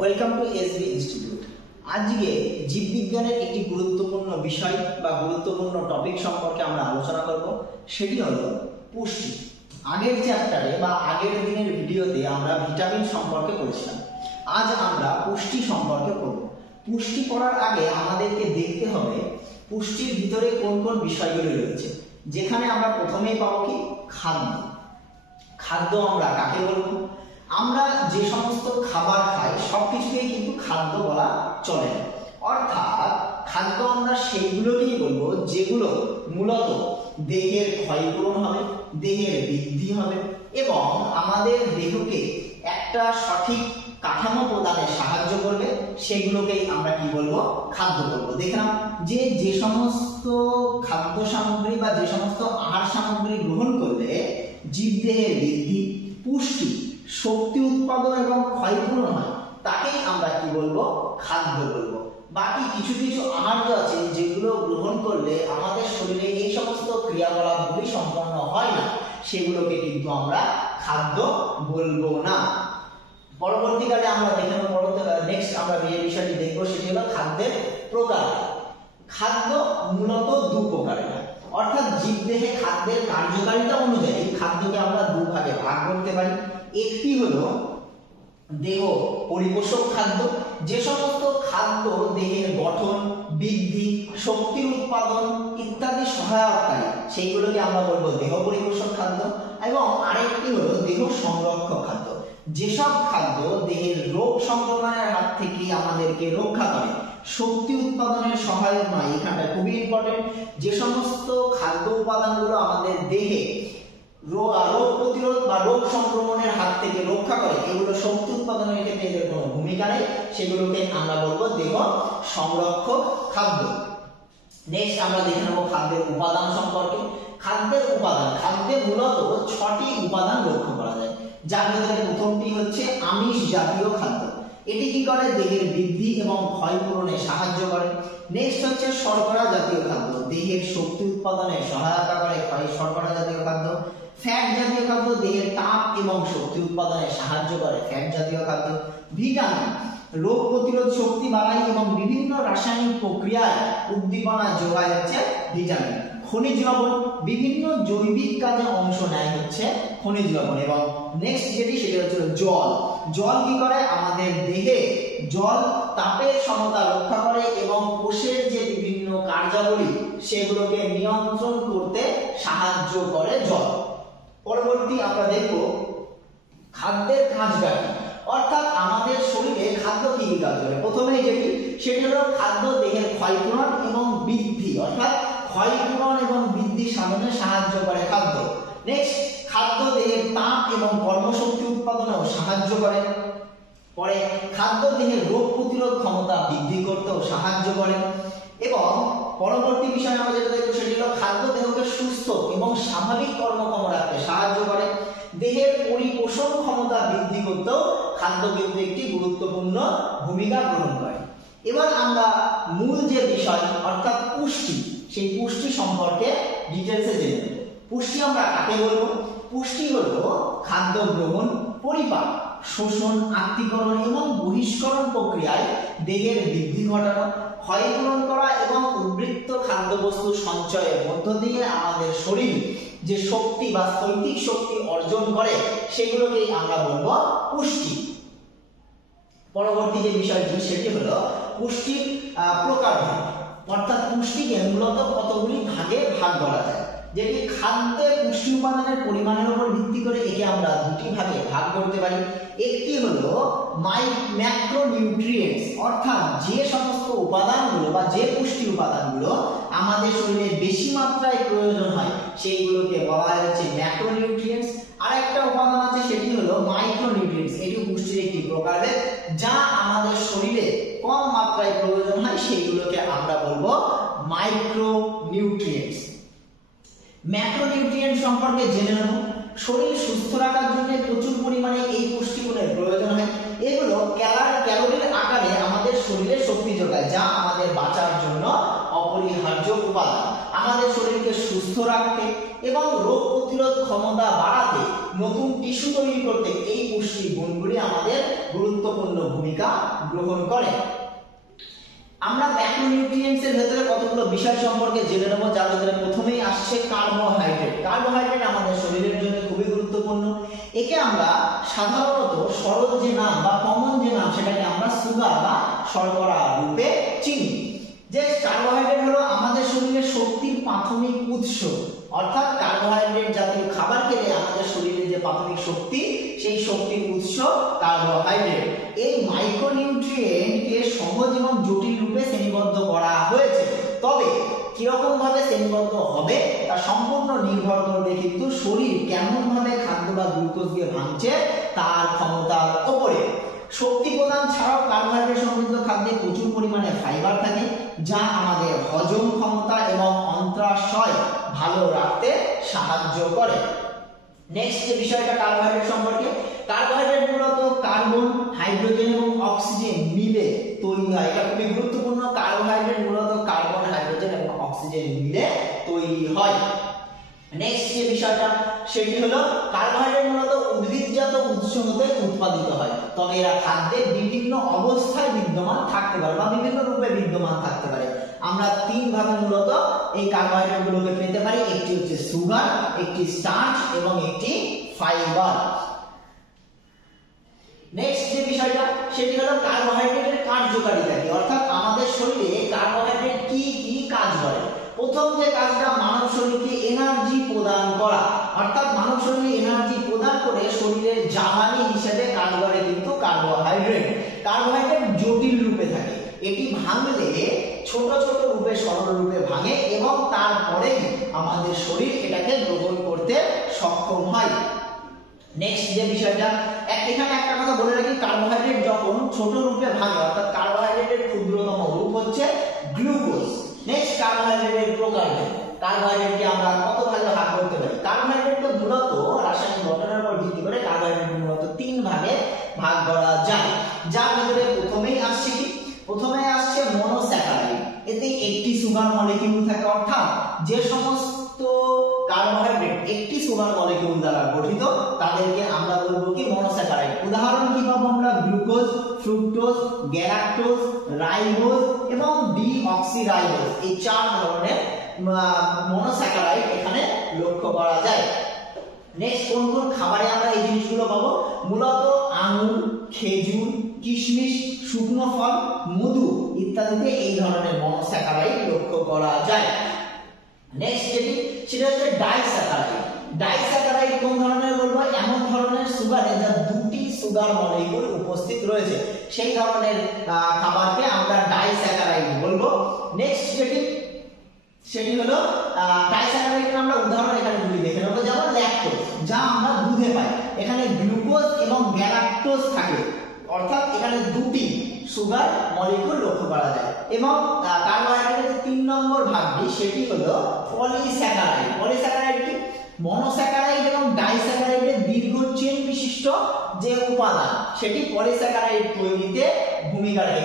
Welcome to SB institute. আজকে জীববিজ্ঞানের একটি গুরুত্বপূর্ণ বিষয় বা গুরুত্বপূর্ণ টপিক সম্পর্কে আমরা আলোচনা করব, সেটি হলো পুষ্টি। আগের চ্যাপ্টারে বা আগের দিনের ভিডিওতে আমরা ভিটামিন সম্পর্কে পড়েছিলাম। আজ আমরা পুষ্টি সম্পর্কে পড়ব। পুষ্টি পড়ার আগে আমাদেরকে দেখতে হবে পুষ্টির ভিতরে কোন কোন বিষয়গুলো রয়েছে, যেখানে আমরা প্রথমেই পাবো কি খাদ্য। খাদ্য আমরা কাকে বলবো? আমরা যে সমস্ত খাবার খাই সবকিছুকেই কিন্তু খাদ্য বলা চলে না। অর্থাৎ খাদ্য আমরা সেইগুলোকেই বলবো যেগুলো মূলত দেহের ক্ষয়পূরণ হবে, দেহের বৃদ্ধি হবে এবং আমাদের দেহকে একটা সঠিক কাঠামো প্রদানে সাহায্য করবে, সেগুলোকেই আমরা কি বলবো? খাদ্য বলবো। দেখলাম যে সমস্ত খাদ্য সামগ্রী বা যে সমস্ত আহার সামগ্রী গ্রহণ করলে জীবদেহের বৃদ্ধি, পুষ্টি, শক্তি উৎপাদন এবং ক্ষয়পূরণ হয়, তাকেই আমরা কি বলবো? খাদ্য বলবো। বাকি কিছু কিছু আহার্য আছে যেগুলো গ্রহণ করলে আমাদের শরীরে এই সমস্ত ক্রিয়াকলাপগুলি সম্পন্ন হয় না, সেগুলোকে কিন্তু আমরা খাদ্য বলবো না। পরবর্তীকালে আমরা দেখে নেব, নেক্সট আমরা যে বিষয়টি দেখবো সেটি হলো খাদ্যের প্রকার। খাদ্য মূলত দু প্রকারের, অর্থাৎ জীবদেহে খাদ্যের কার্যকারিতা অনুযায়ী খাদ্যকে আমরা দুভাগে ভাগ করতে পারি। একটি হলো দেহ পরিপোষক খাদ্য, যে সমস্ত খাদ্য দেহের গঠন, বৃদ্ধি, শক্তি উৎপাদন ইত্যাদি সহায়ককারী, সেইগুলোকে আমরা বলবো দেহ পরিপোষক খাদ্য। এবং আরেকটি হলো দেহ সংরক্ষক খাদ্য, যেসব খাদ্য দেহের রোগ সংক্রমণের হাত থেকে আমাদেরকে রক্ষা করে, শক্তি উৎপাদনের সহায়ক নয়। এখানটা খুবই ইম্পর্টেন্ট, যে সমস্ত খাদ্য উপাদানগুলো আমাদের দেহে রোগ প্রতিরোধ বা রোগ সংক্রমণের হাত থেকে রক্ষা করে, এগুলো শক্তি উৎপাদনের ক্ষেত্রে এদের কোনো ভূমিকা নেই, সেগুলোকে আমরা বলবো দেহ সংরক্ষক খাদ্য। নেক্সট আমরা দেখে নেব খাদ্যের উপাদান সম্পর্কে। খাদ্যের উপাদান, খাদ্যে মূলত 6টি উপাদান লক্ষ্য করা যায়, যার মধ্যে প্রথমটি হচ্ছে আমিষ জাতীয় খাদ্য। এটি কি করে? দেহের বৃদ্ধি এবং ক্ষয়পূরণে সাহায্য করে। নেক্সট হচ্ছে শর্করা জাতীয় খাদ্য, দেহের শক্তি উৎপাদনে সহায়তা করে, শর্করা জাতীয় খাদ্য। ফ্যাট জাতীয় খাদ্য, দেহের তাপ এবং শক্তি উৎপাদনে সাহায্য করে, ফ্যাট জাতীয় খাদ্য। ভিটামিন, রোগ প্রতিরোধ শক্তি বাড়ায় এবং বিভিন্ন রাসায়নিক প্রক্রিয়ায় উদ্দীপনা যোগায় হচ্ছে ভিটামিন। খনিজ লবণ, বিভিন্ন জৈবিক কাজে অংশ নেয় হচ্ছে খনিজ লবণ। এবং নেক্সট যেটি সেটা হচ্ছে জল। জল কি করে? আমাদের দেহে জল তাপের সমতা রক্ষা করে এবং কোষের যে বিভিন্ন কার্যাবলী সেগুলোকে নিয়ন্ত্রণ করতে সাহায্য করে জল। পরবর্তী আমরা দেখব খাদ্যের কাজকাঠি, অর্থাৎ আমাদের শরীরে খাদ্য কি কি কাজ করে। প্রথমেই যেটি সেটি হলো খাদ্য দেহের ক্ষয়পূরণ এবং বৃদ্ধি, অর্থাৎ ক্ষয়পূরণ এবং বৃদ্ধি সাধনে সাহায্য করে খাদ্য। নেক্সট, খাদ্য দেহের তাপ এবং কর্মশক্তি উৎপাদনেও সাহায্য করে। পরে খাদ্য দেহের রোগ প্রতিরোধ ক্ষমতা বৃদ্ধি করতেও সাহায্য করে। এবং পরবর্তী বিষয় আমরা যেটা দেখবো সেটি হলো খাদ্য দেহকে সুস্থ এবং স্বাভাবিক কর্মক্ষম রাখতে সাহায্য করে। দেহের পরিপোষণ ক্ষমতা বৃদ্ধি করতেও খাদ্য কিন্তু একটি গুরুত্বপূর্ণ ভূমিকা গ্রহণ করে। এবার আমরা মূল যে বিষয় অর্থাৎ পুষ্টি, সেই পুষ্টি সম্পর্কে ডিটেলসে জেনে নেব। পুষ্টি আমরা কাকে বলবো? পুষ্টি হলো খাদ্য গ্রহণ, পরিপাক, শোষণ, আত্তীকরণ এবং বহিষ্করণ প্রক্রিয়ায় দেহের বৃদ্ধি ঘটানো, ক্ষয়পূরণ করা এবং উদ্বৃত্ত খাদ্যবস্তু সঞ্চয়ের মধ্য দিয়ে আমাদের শরীর যে শক্তি বা স্থৈতিক শক্তি অর্জন করে, সেগুলোকেই আমরা বলবো পুষ্টি। পরবর্তী যে বিষয়টি সেটি হলো পুষ্টির প্রকার, অর্থাৎ পুষ্টিকে মূলত কতগুলি ভাগে ভাগ করা যায়। যেটি খাদ্যে পুষ্টি উপাদানের পরিমাণের উপর ভিত্তি করে একে আমরা দুটি ভাগে ভাগ করতে পারি। একটি হলো ম্যাক্রোনিউট্রিয়েন্টস, অর্থাৎ যে সমস্ত উপাদানগুলো বা যে পুষ্টি উপাদানগুলো আমাদের শরীরে বেশি মাত্রায় প্রয়োজন হয় সেইগুলোকে বলা হচ্ছে ম্যাক্রোনিউট্রিয়েন্টস। আরেকটা উপাদান আছে সেটি হলো মাইক্রোনিউট্রিয়েন্টস, এটি পুষ্টির একটি প্রকারের, যা আমাদের শরীরে কম মাত্রায় প্রয়োজন হয় সেইগুলোকে আমরা বলবো মাইক্রোনিউট্রিয়েন্টস। ম্যাক্রোনিউট্রিয়েন্ট সম্পর্কে জেনে নেব। শরীর সুস্থ রাখার জন্য প্রচুর পরিমাণে এই পুষ্টিগুণের প্রয়োজন হয়। এগুলো ক্যালোরির আকারে আমাদের শরীরে শক্তি যোগায়, যা আমাদের বাঁচার জন্য অপরিহার্য উপাদান। আমাদের শরীরকে সুস্থ রাখতে এবং রোগ প্রতিরোধ ক্ষমতা বাড়াতে, নতুন টিস্যু তৈরি করতে এই পুষ্টি গুণগুলি আমাদের গুরুত্বপূর্ণ ভূমিকা গ্রহণ করে। আমরা ম্যাক্রোনিউট্রিয়েন্টস এর ভেতরে কতগুলো বিষয় সম্পর্কে জেনে নেব, যার ভিতরে প্রথমেই আসছে কার্বোহাইড্রেট। কার্বোহাইড্রেট আমাদের শরীরের জন্য খুবই গুরুত্বপূর্ণ। একে আমরা সাধারণত সরল যে নাম বা কমন যে নাম সেটাকে আমরা সুগার বা শর্করা রূপে চিনি। যে কার্বোহাইড্রেট হলো আমাদের শরীরের শক্তির প্রাথমিক উৎস, অর্থাৎ কার্বোহাইড্রেট জাতীয় খাবার খেলে আমাদের শরীরে যে প্রাথমিক শক্তি, সেই শক্তির উৎস কার্বোহাইড্রেট। এই মাইক্রোনিউট্রিয়েন্টকে সহজ এবং জটিল রূপে শ্রেণীবদ্ধ করা হয়েছে, তবে কিরকম ভাবে শ্রেণীবদ্ধ হবে তা সম্পূর্ণ নির্ভর করবে কিন্তু শরীর কেমন ভাবে খাদ্য বা গ্লুকোজকে ভাঙছে তার ক্ষমতার উপরে। শক্তি প্রদান ছাড়াও কার্বোহাইড্রেট সমৃদ্ধ খাদ্যে প্রচুর পরিমাণে ফাইবার থাকে, যা আমাদের হজম ক্ষমতা এবং অন্ত্রাশয় ভালো রাখতে সাহায্য করে। নেক্সট যে বিষয়টা কার্বোহাইড্রেট সম্পর্কে, কার্বোহাইড্রেট মূলত কার্বন, হাইড্রোজেন এবং অক্সিজেন মিলে তৈরি হয়। এটা খুবই গুরুত্বপূর্ণ। কার্বোহাইড্রেট মূলত কার্বন, হাইড্রোজেন এবং অক্সিজেন মিলে তৈরি হয়। নেক্সট যে বিষয়টা সেটি হলো কার্বোহাইড্রেট মূলত উদ্ভিদজাত উৎস হতে উৎপাদিত হয়, তবে এরা খাদ্যের বিভিন্ন অবস্থায় বিদ্যমান থাকতে পারে বা বিভিন্ন রূপে বিদ্যমান থাকতে পারে। আমরা তিন ভাবে মূলত এই কার্বোহাইড্রেট গুলোকে পেতে পারি, একটি হচ্ছে সুগার, একটি স্টার্চ এবং একটি ফাইবার। নেক্সট যে বিষয়টা সেটি হলো কার্বোহাইড্রেটের কার্যকারিতা কি, অর্থাৎ আমাদের শরীরে কার্বোহাইড্রেট কি কি কাজ করে। প্রথম যে কাজটা মানব শরীরকে এনার্জি প্রদান করা, অর্থাৎ মানব শরীরে এনার্জি প্রদান করে শরীরের জ্বালানি হিসেবে কাজ করে কিন্তু কার্বোহাইড্রেট। কার্বোহাইড্রেট জটিল রূপে থাকে, এটি ভাঙলে ছোট ছোট রূপে সরল রূপে ভাঙে এবং তারপরেই আমাদের শরীর এটাকে গ্রহণ করতে সক্ষম হয়। নেক্সট যে বিষয়টা, এখানে একটা কথা বলে রাখি, কার্বোহাইড্রেট যখন ছোট রূপে ভাঙে, অর্থাৎ কার্বোহাইড্রেটের ক্ষুদ্রতম রূপ হচ্ছে গ্লুকোজ। নেক্সট কার্বোহাইড্রেটের প্রকারভেদ। কার্বোহাইড্রেটকে আমরা কত ভাগে ভাগ করতে পারি? কার্বোহাইড্রেটকে মূলত রাসায়নিক গঠনের উপর ভিত্তি করে কার্বোহাইড্রেট মূলত তিন ভাগে ভাগ করা যায়, যার ভিতরে প্রথমেই আসছে কি, প্রথমে আসছে মনোস্যাকারাইড। এতে একটি সুগার মলিকিউল থাকে, অর্থাৎ যে সমস্ত কার্বোহাইড্রেট একটি সুগার মলিকিউল দ্বারা গঠিত তাদেরকে আমরা বলবো কি মনোস্যাকারাইড। উদাহরণ কি পাবো আমরা? গ্লুকোজ, ফ্রুক্টোজ, গ্যালাক্টোজ, রাইবোজ এবং ডিঅক্সিরাইবোজ। এই চার ধরনের মনোস্যাকারাইড এখানে লক্ষ্য করা যায়। নেক্সট কোন কোন খাবারে আমরা এই জিনিসগুলো পাবো? মূলত আঙুর, খেজুর, কিশমিশ, শুকনো ফল, মধু ইত্যাদিতে এই ধরনের মনোস্যাকারাইড লক্ষ্য করা যায়। নেক্সট যেটি সেটা হচ্ছে ডাইস্যাকারাইড। ডাইস্যাকারাইড কোন ধরনের বলবো? এমন ধরনের সুগারে যা দুটি সুগার মলিকিউল উপস্থিত রয়েছে, সেই ধরনের খাবারকে আমরা ডাইস্যাকারাইড বলবো। নেক্সট যেটি সেটি হলো ডাইস্যাকারাইডের আমরা উদাহরণ এখানে দুটি দেখে নেব, যেমন ল্যাকটোজ, যা আমরা দুধে পাই। এখানে গ্লুকোজ এবং গ্যালাক্টোজ থাকে, অর্থাৎ এখানে দুটি সুগার মলিকিউল লক্ষ্য করা যায়। এবং কার্বোহাইড্রেটের যে 3 নম্বর ভাগটি সেটি হলো পলিস্যাকারাইড। পলিস্যাকারাইড কি? মনোস্যাকারাইড এবং ডাইস্যাকারাইডের দীর্ঘ চেন বিশিষ্ট যে উপাদান সেটি পলিস্যাকারাইড তৈরিতে ভূমিকা রাখে।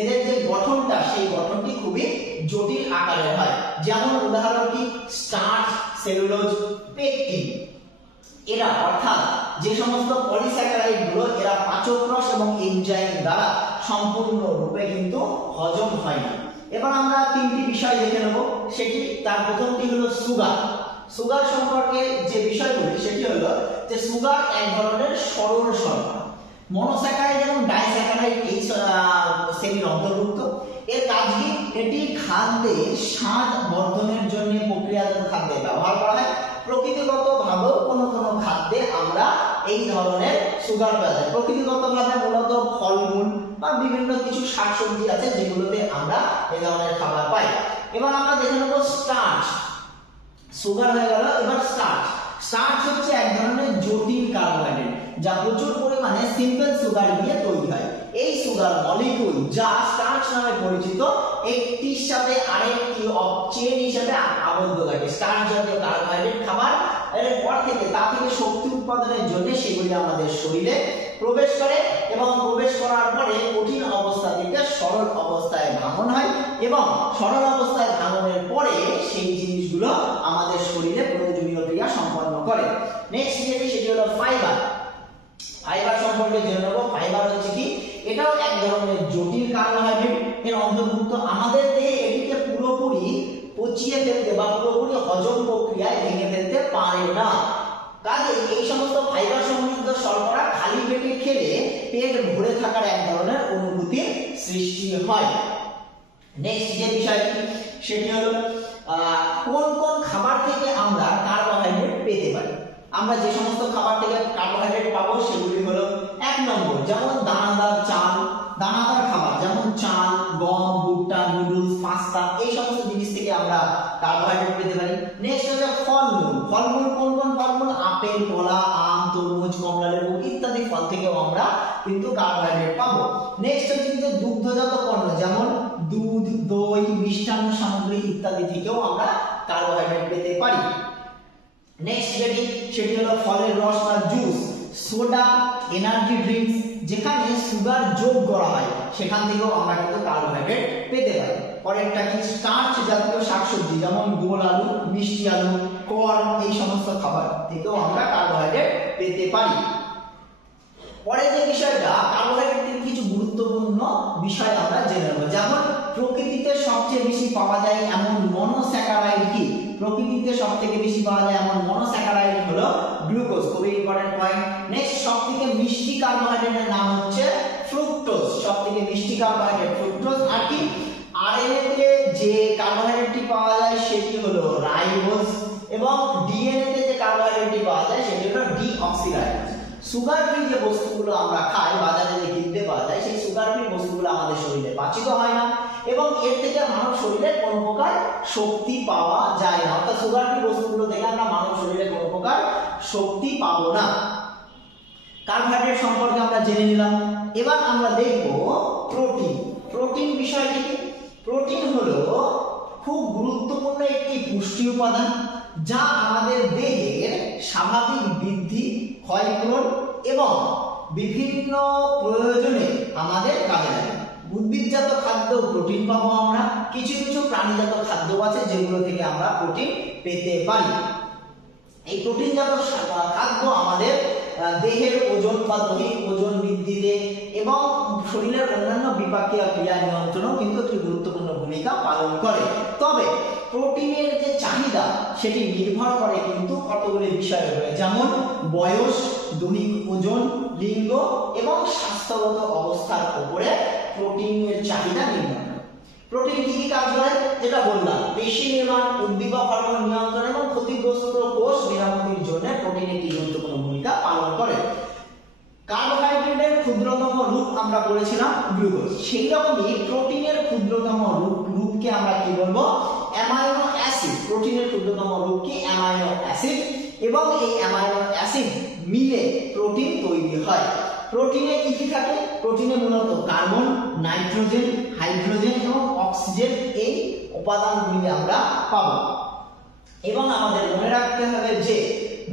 এদের যে গঠনটা সেই গঠনটি খুবই জটিল আকারের হয়, যেমন উদাহরণ কি? Starch, cellulose, pectin. এরা অর্থাৎ যে সমস্ত পলিস্যাকারাইড গুলো এরা পাচকরস এবং এনজাইম দ্বারা সম্পূর্ণরূপে কিন্তু হজম হয় না। এবার আমরা তিনটি বিষয় দেখে নেব, সেটি তার প্রথমটি হলো সুগার। সুগার সম্পর্কে যে বিষয়গুলি সেটি হলো যে সুগার এক ধরনের সরল শর্করা। মনোস্যাকারাইড এবং ডাইস্যাকারাইড এই শ্রেণীর অন্তর্ভুক্ত। এর কাজ কি? এটি খাদ্যের স্বাদ বর্ধনের জন্য প্রক্রিয়াজাত খাদ্যে ব্যবহার করা হয়। প্রকৃতিগতভাবেও কোনো কোনো খাদ্যে আমরা এই ধরনের সুগার পাওয়া যায়। প্রকৃতিগতভাবে মূলত ফলমূল বা বিভিন্ন কিছু শাকসবজি আছে যেগুলোতে আমরা এই ধরনের খাবার পাই। এবার আমরা দেখে নেব স্টার্চ। সুগার হয়ে গেল, এবার স্টার্চ। স্টার্চ হচ্ছে এক ধরনের জটিল কার্বোহাইড্রেট যা প্রচুর পরিমাণে সিম্পল সুগার দিয়ে তৈরি হয়। এই সুগার মলিকিউল যা স্টার্চ নামে পরিচিত একটির সাথে আরেকটি চেন হিসেবে আবদ্ধ থাকে। স্টার্চ জাতীয় কার্বোহাইড্রেট খাবার এর পর থেকে তা থেকে শক্তি উৎপাদনের জন্য সেগুলি আমাদের শরীরে প্রবেশ করে এবং প্রবেশ করার করার পরে কঠিন অবস্থা থেকে সরল অবস্থায় ভাঙন হয় এবং সরল অবস্থায় ভাঙনের পরে সেই জিনিসগুলো আমাদের শরীরে প্রয়োজনীয় ক্রিয়া সম্পন্ন করে। নেক্সট যেটি সেটি হলো ফাইবার। ফাইবার সম্পর্কে জেনে নেব। ফাইবার হচ্ছে কি, এটাও এক ধরনের জটিল কার্বোহাইড্রেট এর অন্তর্ভুক্ত। আমাদের দেহে এটিকে পুরোপুরি পচিয়ে ফেলতে বা পুরোপুরি হজম প্রক্রিয়ায় ভেঙে ফেলতে পারে না। কাজে এই সমস্ত ফাইবার সমৃদ্ধ শর্করা খালি পেটে খেলে পেট ভরে থাকার এক ধরনের অনুভূতির সৃষ্টি হয়। নেক্সট যে বিষয়টি সেটি হলো কোন কোন খাবার থেকে আমরা কার্বোহাইড্রেট পেতে পারি। আমরা যে সমস্ত খাবার থেকে কার্বোহাইড্রেট পাবো সেগুলি হলো, 1 নম্বর যেমন দানাদার চাল, দানাদার খাবার যেমন চাল, গম, ভুট্টা, নুডলস, পাস্তা, এই সমস্ত জিনিস থেকে আমরা কার্বোহাইড্রেট পেতে পারি। নেক্সট হচ্ছে ফলমূল। ফলমূল কোন কোন ফলমূল? আপেল, কলা, আম, তরমুজ, কমলা লেবু ইত্যাদি ফল থেকেও আমরা কিন্তু কার্বোহাইড্রেট পাবো। নেক্সট হচ্ছে কিন্তু দুগ্ধজাত পণ্য যেমন দুধ, দই, মিষ্টান্ন সামগ্রী ইত্যাদি থেকেও আমরা কার্বোহাইড্রেট পেতে পারি। নেক্সট যেটি সেটি হলো ফলের রস বা জুস, সোডা, এনার্জি ড্রিঙ্কস যেখানে সুগার যোগ করা হয় সেখান থেকেও আমরা কিন্তু কার্বোহাইড্রেট পেতে পারি। পরেরটা কি, স্টার্চ জাতীয় শাকসবজি যেমন গোল আলু, মিষ্টি আলু, কর্ন, এই সমস্ত খাবার থেকেও আমরা কার্বোহাইড্রেট পেতে পারি। পরের যে বিষয়টা, কার্বোহাইড্রেটের কিছু গুরুত্বপূর্ণ বিষয় আমরা জেনে নেব। যেমন প্রকৃতিতে সবচেয়ে বেশি পাওয়া যায় এমন মনোস্যাকারাইড কি? প্রকৃতিতে সবথেকে বেশি পাওয়া যায় এমন মনোস্যাকারাইড হলো গ্লুকোজ, খুবই ইম্পর্টেন্ট পয়েন্ট। নেক্সট সবথেকে মিষ্টি কার্বোহাইড্রেটের নাম হচ্ছে ফ্রুক্টোজ, সবথেকে মিষ্টি কার্বোহাইড্রেট ফ্রুক্টোজ। আর কি, আরএনএ তে যে কার্বোহাইড্রেটটি পাওয়া যায় সেটি হলো রাইবোজ এবং ডিএনএ তে যে কার্বোহাইড্রেটটি পাওয়া যায় সেটি হলো ডিঅক্সিরাইবোজ। সুগার ফ্রি যে বস্তুগুলো আমরা খাই, বাজারে যে কিনতে পাওয়া যায়, সেই সুগার ফ্রি বস্তুগুলো আমাদের শরীরে পাচিত হয় না এবং এর থেকে মানব শরীরে কোনো প্রকার শক্তি পাওয়া যায় না। অর্থাৎ সুগার ফ্রি বস্তুগুলো থেকে আমরা মানব শরীরে কোনো প্রকার শক্তি পাবো না। কার্বোহাইড্রেট সম্পর্কে আমরা জেনে নিলাম। এবার আমরা দেখব প্রোটিন। প্রোটিন বিষয়টি কি? প্রোটিন হলো খুব গুরুত্বপূর্ণ একটি পুষ্টি উপাদান যা আমাদের দেহের স্বাভাবিক বৃদ্ধি, ক্ষয়পূরণ এবং বিভিন্ন প্রয়োজনে আমাদের কাজে লাগে। উদ্ভিদজাত খাদ্য প্রোটিন পাবো আমরা, কিছু কিছু প্রাণীজাত খাদ্য আছে যেগুলো থেকে আমরা প্রোটিন পেতে পারি। এই প্রোটিনজাত খাদ্য আমাদের দেহের ওজন বা দৈহিক ওজন বৃদ্ধিতে এবং শরীরের অন্যান্য বিপাকীয় ক্রিয়া নিয়ন্ত্রণেও কিন্তু একটি গুরুত্বপূর্ণ ভূমিকা পালন করে। তবে প্রোটিনের যে চাহিদা সেটি নির্ভর করে কিন্তু কতগুলি বিষয়ের উপরে, যেমন বয়স, দৈহিক ওজন, লিঙ্গ এবং স্বাস্থ্যগত অবস্থার উপরে প্রোটিনের চাহিদা নির্ভর করে। প্রোটিন কি কি কাজ করে যেটা বললাম, পেশি নির্মাণ, উদ্দীপক হরমোন নিয়ন্ত্রণ এবং ক্ষতিগ্রস্ত কোষ মেরামতির জন্য প্রোটিন একটি গুরুত্বপূর্ণ ভূমিকা পালন করে। কার্বোহাইড্রেটের ক্ষুদ্রতম রূপ আমরা বলেছিলাম গ্লুকোজ, সেই রকমই প্রোটিনের ক্ষুদ্রতম রূপকে আমরা কি বলবো? Amino acid. প্রোটিনের ক্ষুদ্রতম রূপ কি? Amino acid. এবং এই অ্যামাইনো অ্যাসিড মিলে প্রোটিন তৈরি হয়। প্রোটিনে কি কি থাকে? প্রোটিনে মূলত কার্বন, নাইট্রোজেন, হাইড্রোজেন এবং অক্সিজেন এই উপাদানগুলি আমরা পাবো। এবং আমাদের মনে রাখতে হবে যে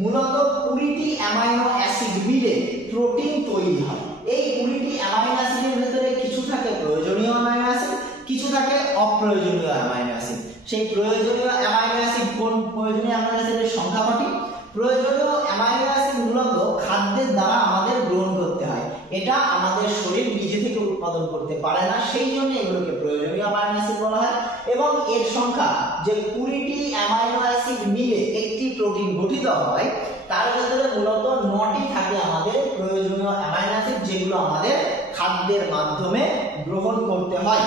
মূলত 20টি অ্যামাইনো অ্যাসিড মিলে প্রোটিন তৈরি হয়। এই 20টি অ্যামাইনো অ্যাসিডের ভিতরে কিছু থাকে প্রয়োজনীয় অ্যামাইনো অ্যাসিড, কিছু থাকে অপ্রয়োজনীয় অ্যামাইনো অ্যাসিড। সেই প্রয়োজনীয় অ্যামাইনো অ্যাসিড কোন প্রয়োজনীয় অ্যামাইনো অ্যাসিডের সংখ্যা কটি? প্রয়োজনীয় অ্যামাইনো অ্যাসিড মূলত খাদ্যের দ্বারা আমাদের গ্রহণ করতে হয়, এটা আমাদের শরীর নিজে থেকে উৎপাদন করতে পারে না, সেই জন্য এগুলোকে প্রয়োজনীয় অ্যামাইনো অ্যাসিড বলা হয়। এবং এর সংখ্যা যে 20টি অ্যামাইনো অ্যাসিড মিলে একটি প্রোটিন গঠিত হয়, তার ভিতরে মূলত 9টি থাকে আমাদের প্রয়োজনীয় অ্যামাইনো অ্যাসিড যেগুলো আমাদের খাদ্যের মাধ্যমে গ্রহণ করতে হয়।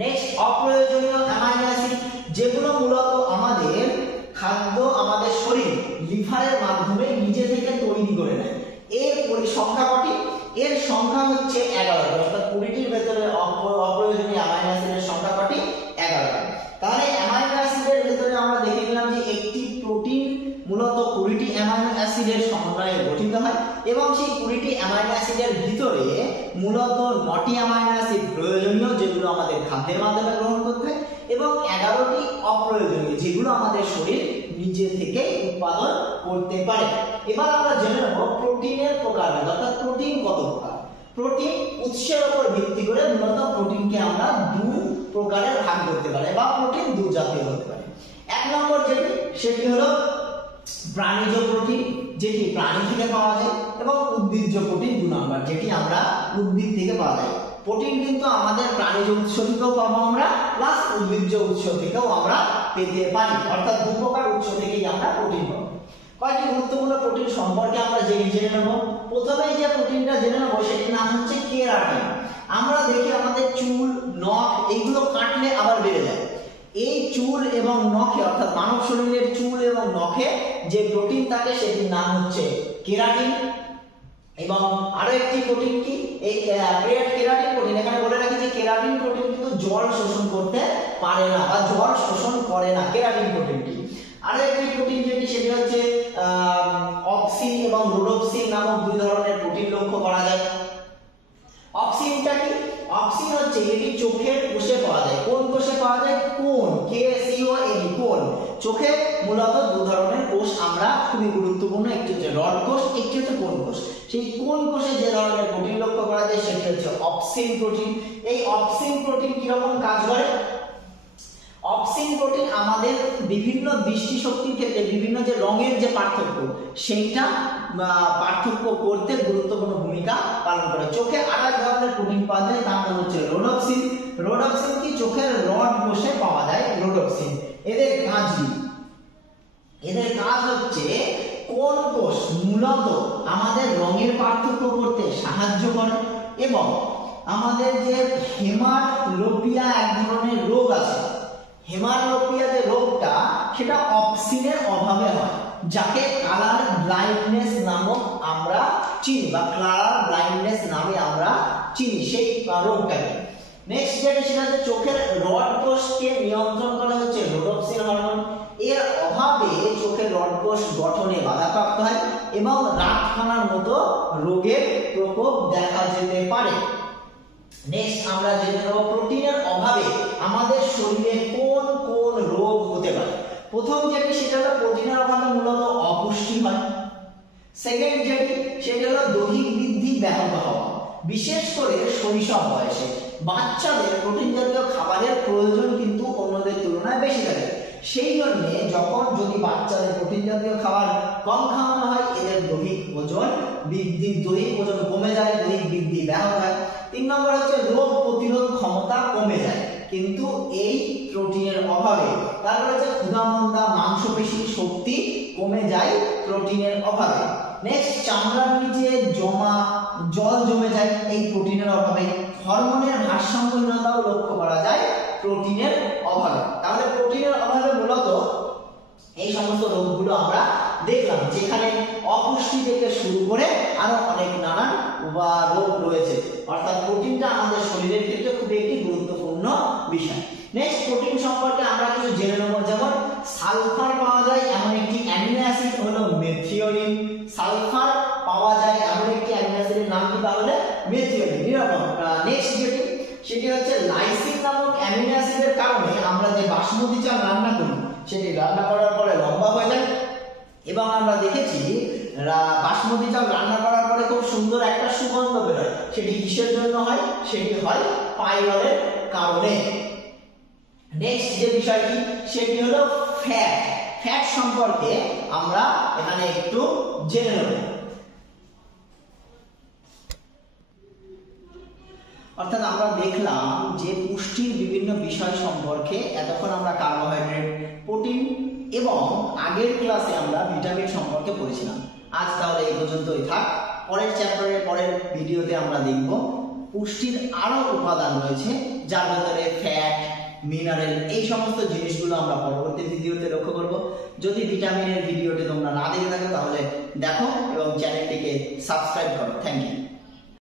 নেক্সট অপ্রয়োজনীয় অ্যামাইনো অ্যাসিড যেগুলো মূলত আমাদের খাদ্য আমাদের শরীর লিভারের মাধ্যমে নিজে থেকে তৈরি করে নেয়। এর সংখ্যা কটি? এর সংখ্যা হচ্ছে 11টি। অর্থাৎ 20টির ভেতরে অপ্রয়োজনীয় অ্যামাইনো অ্যাসিডের সংখ্যা কটি? 11টি। তাহলে অ্যামাইনো অ্যাসিডের ভেতরে আমরা দেখে নিলাম যে একটি প্রোটিন মূলত 20টি অ্যামাইনো অ্যাসিডের সমন্বয়ে গঠিত হয় এবং সেই 20টি অ্যামাইনো অ্যাসিডের ভিতরে মূলত 9টি অ্যামাইনো অ্যাসিড প্রয়োজনীয় যেগুলো আমাদের খাদ্যের মাধ্যমে গ্রহণ করতে হয় এবং 11টি অপ্রয়োজনীয় যেগুলো আমাদের শরীর নিজে থেকে উৎপাদন করতে পারে। এবার আমরা জেনে নেব প্রোটিনের প্রকারভেদ, অর্থাৎ প্রোটিন কত প্রকার। প্রোটিন উৎসের উপর ভিত্তি করে মূলত প্রোটিনকে আমরা দু প্রকারের ভাগ করতে পারি বা প্রোটিন দু জাতীয় হতে পারে। এক নম্বর যেটি সেটি হলো প্রাণীজ প্রোটিন, যেটি প্রাণী থেকে পাওয়া যায়, এবং উদ্ভিজ্জ প্রোটিন 2 নম্বর, যেটি আমরা উদ্ভিদ থেকে পাওয়া যায়। প্রোটিন কিন্তু আমাদের প্রাণীজ উৎস থেকেও পাবো আমরা, প্লাস উদ্ভিজ্জ উৎস থেকেও আমরা পেতে পারি, অর্থাৎ দু প্রকার উৎস থেকেই আমরা প্রোটিন পাবো। কয়েকটি গুরুত্বপূর্ণ প্রোটিন সম্পর্কে আমরা জেনে নেব। প্রথমে যে প্রোটিনটা জেনে নেব সেটির নাম হচ্ছে কেরাটিন। আমরা দেখি আমাদের চুল, নখ এইগুলো কাটলে আবার বেড়ে যায়। এই চুল এবং নখে, অর্থাৎ মানব শরীরের চুল এবং নখে যে প্রোটিন থাকে সেটির নাম হচ্ছে কেরাটিন। এবং আরো একটি প্রোটিন কি, এই কেরাটিন প্রোটিন, এখানে বলে রাখি যে কেরাটিন প্রোটিন কিন্তু জল শোষণ করতে পারে না বা জল শোষণ করে না কেরাটিন প্রোটিনটি। আরো একটি প্রোটিন যেটি সেটি হচ্ছে অপসিন এবং রোডোপসিন নামক 2 ধরনের প্রোটিন লক্ষ্য করা যায়। অপসিনটা কি? অপসিন হচ্ছে এটি চোখের কোষে পাওয়া যায়। কোন কোষে পাওয়া যায়? কোন, KCON, কোন। চোখে মূলত 2 ধরনের কোষ আমরা, খুবই গুরুত্বপূর্ণ, একটি হচ্ছে রড কোষ, একটি হচ্ছে কোন কোষ। সেই কোন কোষে যে ধরনের প্রোটিন লক্ষ্য করা যায় সেটি হচ্ছে অপসিন প্রোটিন। এই অপসিন প্রোটিন কিরকম কাজ করে? অপসিন প্রোটিন আমাদের বিভিন্ন দৃষ্টিশক্তির ক্ষেত্রে বিভিন্ন যে রঙের যে পার্থক্য সেইটা পার্থক্য করতে গুরুত্বপূর্ণ ভূমিকা পালন করে। চোখে আরেক ধরনের প্রোটিন পাওয়া যায়, তার নাম হচ্ছে রোডোপসিন। রোডোপসিন কি? চোখের রড কোষে পাওয়া যায় রোডোপসিন। এদের কাজ কি? এদের কাজ হচ্ছে কোন কোষ মূলত আমাদের রঙের পার্থক্য করতে সাহায্য করে, এবং আমাদের যে হেমাটোপিয়া এক ধরনের রোগ আছে, হেমাটোপিয়া যে রোগটা সেটা অপসিনের অভাবে হয়, যাকে কালার ব্লাইন্ডনেস নামক আমরা চিনি বা কালার ব্লাইন্ডনেস নামে আমরা চিনি সেই রোগটাকে। নেক্সট যেটা সেটা হচ্ছে চোখের রড কোষকে নিয়ন্ত্রণ করে হচ্ছে রোডোপসিন হরমোন। এর অভাবে চোখের রড কোষ গঠনে বাধাপ্রাপ্ত হয় এবং রাতকানার মতো রোগের প্রকোপ দেখা যেতে পারে। নেক্সট আমরা জেনে নেব প্রোটিনের অভাবে আমাদের শরীরে কোন কোন রোগ হতে পারে। প্রথম যেটি সেটা হলো প্রোটিনের অভাবে মূলত অপুষ্টি হয়। সেকেন্ড যেটি সেটা হলো দৈহিক বৃদ্ধি ব্যাহত হওয়া, বিশেষ করে শৈশব বয়সে বাচ্চাদের প্রোটিন জাতীয় খাবারের প্রয়োজন কিন্তু অন্যদের তুলনায় বেশি থাকে। সেই জন্য যদি বাচ্চাদের প্রোটিন জাতীয় খাবার কম খাওয়ানো হয়, এদের দৈহিক ওজন কমে যায়, দৈহিক বৃদ্ধি ব্যাহত হয়। 3 নম্বর হচ্ছে রোগ প্রতিরোধ ক্ষমতা কমে যায় কিন্তু এই প্রোটিনের অভাবে। তারপর হচ্ছে ক্ষুধামন্দা, মাংসপেশির শক্তি কমে যায় প্রোটিনের অভাবে। নেক্সট চামড়ার নিচে জল জমে যায় এই প্রোটিনের অভাবে। হরমোনের ভারসাম্যহীনতাও লক্ষ্য করা যায় প্রোটিনের অভাবে। তাহলে প্রোটিনের অভাবে মূলত এই সমস্ত রোগগুলো আমরা দেখলাম, যেখানে অপুষ্টি থেকে শুরু করে আরো অনেক নানান রোগ রয়েছে। অর্থাৎ প্রোটিনটা আমাদের শরীরের ক্ষেত্রে খুবই একটি গুরুত্বপূর্ণ বিষয়। নেক্সট প্রোটিন সম্পর্কে আমরা কিছু জেনে নেব, যেমন সালফার পাওয়া যায় এমন একটি অ্যামিনো অ্যাসিড হলো মেথিওনিন। সালফার পাওয়া যায় এমন একটি অ্যামিনো অ্যাসিডের নাম কি? তাহলে মেথিওনিন। এরকম নেক্সট যেটি সেটি হচ্ছে লাইসিন নামক অ্যামিনো অ্যাসিডের কারণে আমরা যে বাসমতি চাল রান্না করি সেটি রান্না করার পরে লম্বা হয়ে যায়, এবং আমরা দেখেছি বাসমতি চাল রান্না করার পরে খুব সুন্দর একটা সুগন্ধ বেরোয়। সেটি কিসের জন্য হয়? সেটি হয় পাইরলের কারণে। নেক্সট যে বিষয়টি সেটি হলো ফ্যাট। ফ্যাট সম্পর্কে আমরা এখানে একটু জেনে নেব। অর্থাৎ আমরা দেখলাম যে পুষ্টির বিভিন্ন বিষয় সম্পর্কে এতক্ষণ আমরা কার্বোহাইড্রেট, প্রোটিন এবং আগের ক্লাসে আমরা ভিটামিন সম্পর্কে পড়েছিলাম। আজ তাহলে এই পর্যন্তই থাক। পরের চ্যাপ্টারের পরের ভিডিওতে আমরা দেখব পুষ্টির আরো উপাদান রয়েছে, যার ভিতরে ফ্যাট, মিনারেল, এই সমস্ত জিনিসগুলো আমরা পরবর্তী ভিডিওতে লক্ষ্য করব। যদি ভিটামিনের ভিডিওটি তোমরা না দেখে থাকো তাহলে দেখো এবং চ্যানেলটিকে সাবস্ক্রাইব করো। Thank you.